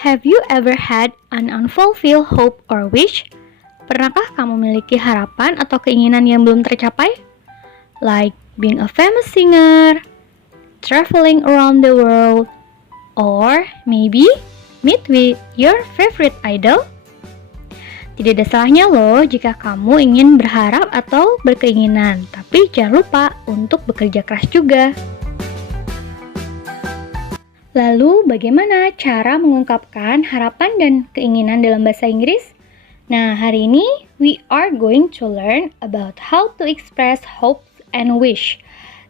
Have you ever had an unfulfilled hope or wish? Pernahkah kamu memiliki harapan atau keinginan yang belum tercapai? Like being a famous singer, traveling around the world, or maybe meet with your favorite idol? Tidak ada salahnya loh jika kamu ingin berharap atau berkeinginan, tapi jangan lupa untuk bekerja keras juga. Lalu, bagaimana cara mengungkapkan harapan dan keinginan dalam bahasa Inggris? Nah, hari ini we are going to learn about how to express hope and wish.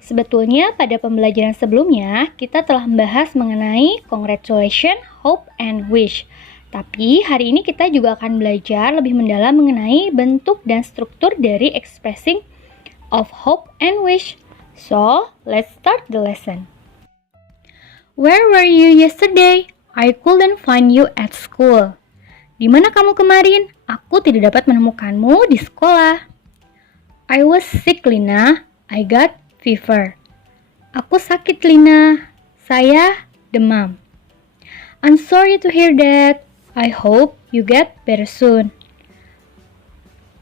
Sebetulnya pada pembelajaran sebelumnya, kita telah membahas mengenai congratulations, hope, and wish. Tapi hari ini kita juga akan belajar lebih mendalam mengenai bentuk dan struktur dari expressing of hope and wish. So, let's start the lesson. Where were you yesterday? I couldn't find you at school. Di mana kamu kemarin? Aku tidak dapat menemukanmu di sekolah. I was sick, Lina. I got fever. Aku sakit, Lina. Saya demam. I'm sorry to hear that. I hope you get better soon.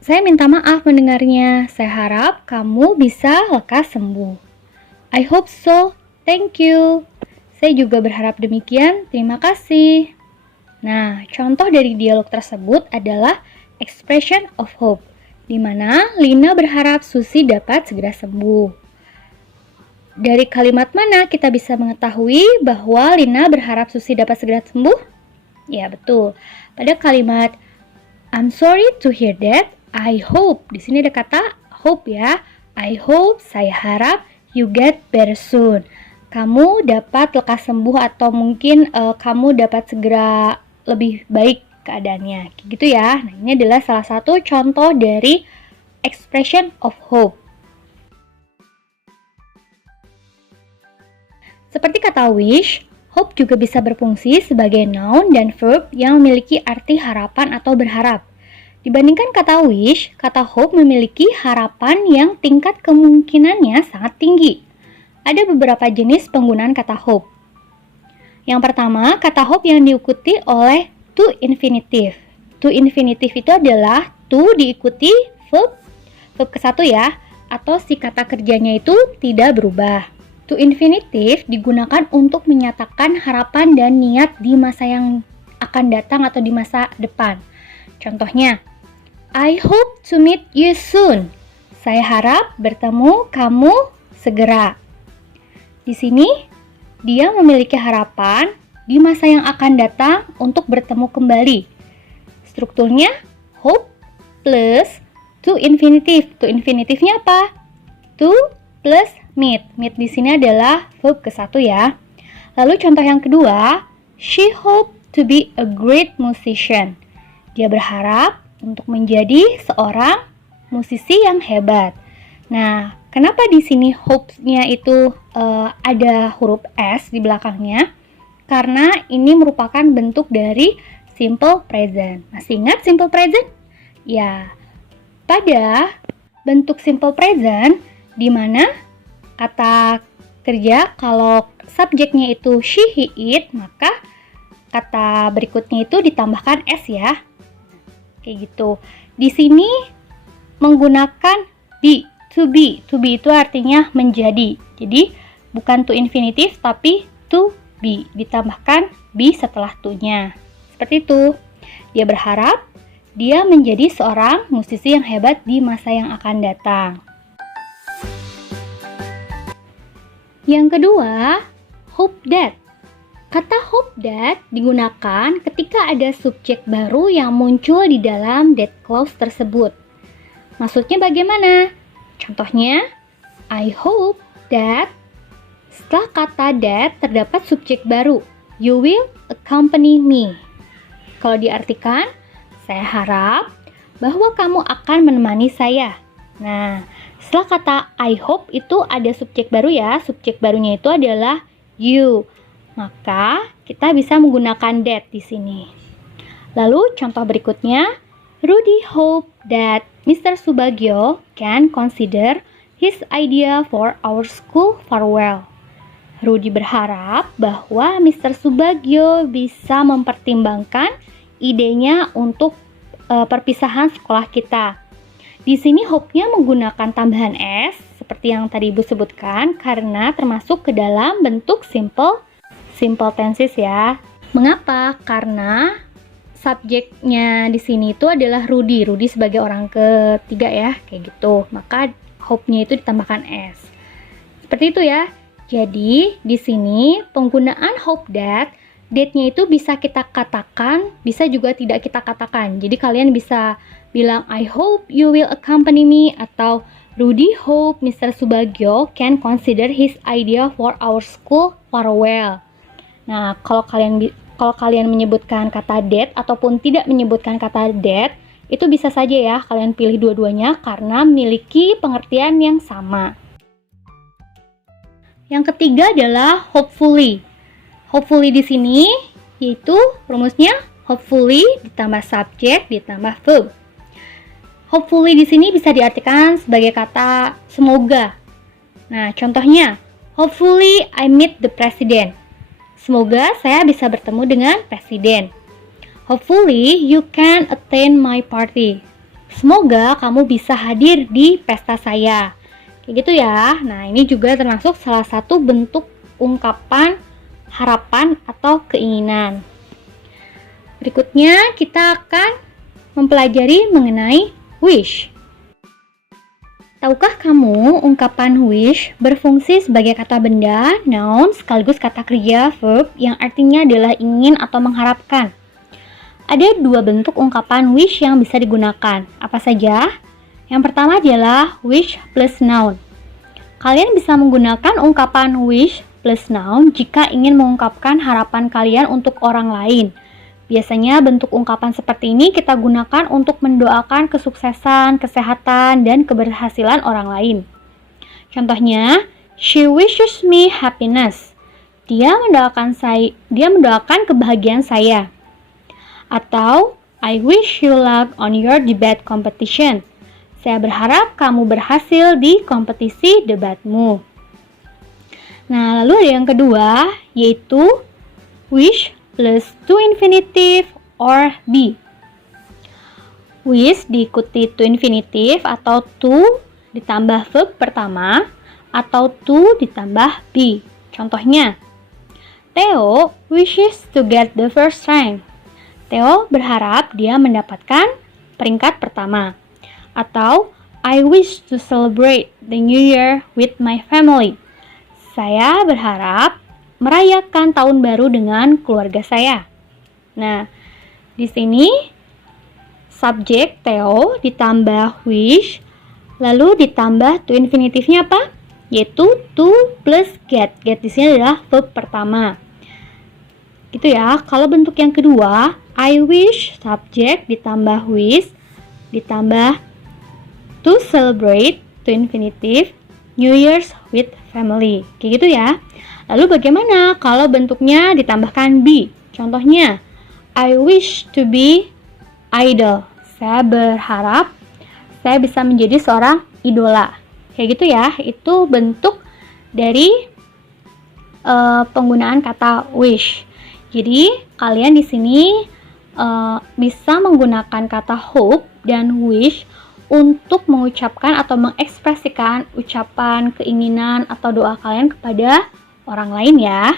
Saya minta maaf mendengarnya. Saya harap kamu bisa lekas sembuh. I hope so. Thank you. Saya juga berharap demikian, terima kasih. Nah, contoh dari dialog tersebut adalah expression of hope, di mana Lina berharap Susi dapat segera sembuh. Dari kalimat mana kita bisa mengetahui bahwa Lina berharap Susi dapat segera sembuh? Ya, betul. Pada kalimat I'm sorry to hear that, I hope. Di sini ada kata hope ya. I hope, saya harap, you get better soon. Kamu dapat lekas sembuh atau mungkin kamu dapat segera lebih baik keadaannya. Gitu ya. Nah, ini adalah salah satu contoh dari expression of hope. Seperti kata wish, hope juga bisa berfungsi sebagai noun dan verb yang memiliki arti harapan atau berharap. Dibandingkan kata wish, kata hope memiliki harapan yang tingkat kemungkinannya sangat tinggi. Ada beberapa jenis penggunaan kata hope. Yang pertama, kata hope yang diikuti oleh to infinitive. To infinitive itu adalah to diikuti verb ke satu ya, atau si kata kerjanya itu tidak berubah. To infinitive digunakan untuk menyatakan harapan dan niat di masa yang akan datang atau di masa depan. Contohnya, I hope to meet you soon. Saya harap bertemu kamu segera. Di sini, dia memiliki harapan di masa yang akan datang untuk bertemu kembali. Strukturnya, hope plus to infinitive. To infinitive-nya apa? To plus meet. Meet di sini adalah verb ke satu ya. Lalu contoh yang kedua, she hoped to be a great musician. Dia berharap untuk menjadi seorang musisi yang hebat. Nah, kenapa di sini hope-nya itu ada huruf S di belakangnya? Karena ini merupakan bentuk dari simple present. Masih ingat simple present? Ya, pada bentuk simple present, di mana kata kerja kalau subjeknya itu she, he, it, maka kata berikutnya itu ditambahkan S ya. Kayak gitu. Di sini menggunakan be. To be. To be itu artinya menjadi. Jadi, bukan to infinitive, tapi to be. Ditambahkan be setelah to-nya. Seperti itu. Dia berharap dia menjadi seorang musisi yang hebat di masa yang akan datang. Yang kedua, hope that. Kata hope that digunakan ketika ada subjek baru yang muncul di dalam that clause tersebut. Maksudnya bagaimana? Contohnya, I hope that setelah kata that terdapat subjek baru, you will accompany me. Kalau diartikan, saya harap bahwa kamu akan menemani saya. Nah, setelah kata I hope itu ada subjek baru ya. Subjek barunya itu adalah you. Maka kita bisa menggunakan that di sini. Lalu contoh berikutnya, Rudy hope that Mr. Subagio can consider his idea for our school farewell. Rudy berharap bahwa Mr. Subagio bisa mempertimbangkan idenya untuk perpisahan sekolah kita. Di sini hope-nya menggunakan tambahan S seperti yang tadi Ibu sebutkan karena termasuk ke dalam bentuk simple tenses ya. Mengapa? Karena subjeknya di sini itu adalah Rudy sebagai orang ketiga ya, kayak gitu. Maka hope-nya itu ditambahkan S. Seperti itu ya. Jadi di sini penggunaan hope that date-nya itu bisa kita katakan, bisa juga tidak kita katakan. Jadi kalian bisa bilang, I hope you will accompany me, atau Rudy hope Mr. Subagio can consider his idea for our school farewell. Nah, kalau kalian menyebutkan kata that ataupun tidak menyebutkan kata that, itu bisa saja ya kalian pilih dua-duanya karena memiliki pengertian yang sama. Yang ketiga adalah hopefully. Hopefully di sini yaitu rumusnya hopefully ditambah subjek ditambah verb. Hopefully di sini bisa diartikan sebagai kata semoga. Nah, contohnya, hopefully I meet the president. Semoga saya bisa bertemu dengan presiden. Hopefully you can attend my party. Semoga kamu bisa hadir di pesta saya. Kayak gitu ya. Nah, ini juga termasuk salah satu bentuk ungkapan harapan atau keinginan. Berikutnya kita akan mempelajari mengenai wish. Tahukah kamu ungkapan wish berfungsi sebagai kata benda, noun, sekaligus kata kerja, verb yang artinya adalah ingin atau mengharapkan? Ada dua bentuk ungkapan wish yang bisa digunakan. Apa saja? Yang pertama adalah wish plus noun. Kalian bisa menggunakan ungkapan wish plus noun jika ingin mengungkapkan harapan kalian untuk orang lain. Biasanya bentuk ungkapan seperti ini kita gunakan untuk mendoakan kesuksesan, kesehatan, dan keberhasilan orang lain. Contohnya, she wishes me happiness. Dia mendoakan kebahagiaan saya. Atau, I wish you luck on your debate competition. Saya berharap kamu berhasil di kompetisi debatmu. Nah, lalu ada yang kedua, yaitu wish plus to infinitive or be. Wish diikuti to infinitive atau to ditambah verb pertama atau to ditambah be. Contohnya, Theo wishes to get the first rank. Theo berharap dia mendapatkan peringkat pertama. Atau, I wish to celebrate the new year with my family. Saya berharap merayakan tahun baru dengan keluarga saya. Nah, di sini subjek Theo ditambah wish, lalu ditambah to infinitifnya apa? Yaitu to plus get. Get di sini adalah verb pertama. Gitu ya. Kalau bentuk yang kedua, I wish subjek ditambah wish ditambah to celebrate to infinitive New Year's with family. Kayak gitu ya. Lalu bagaimana kalau bentuknya ditambahkan be? Contohnya, I wish to be idol. Saya berharap saya bisa menjadi seorang idola. Kayak gitu ya. Itu bentuk dari penggunaan kata wish. Jadi kalian di sini bisa menggunakan kata hope dan wish untuk mengucapkan atau mengekspresikan ucapan, keinginan, atau doa kalian kepada orang lain ya.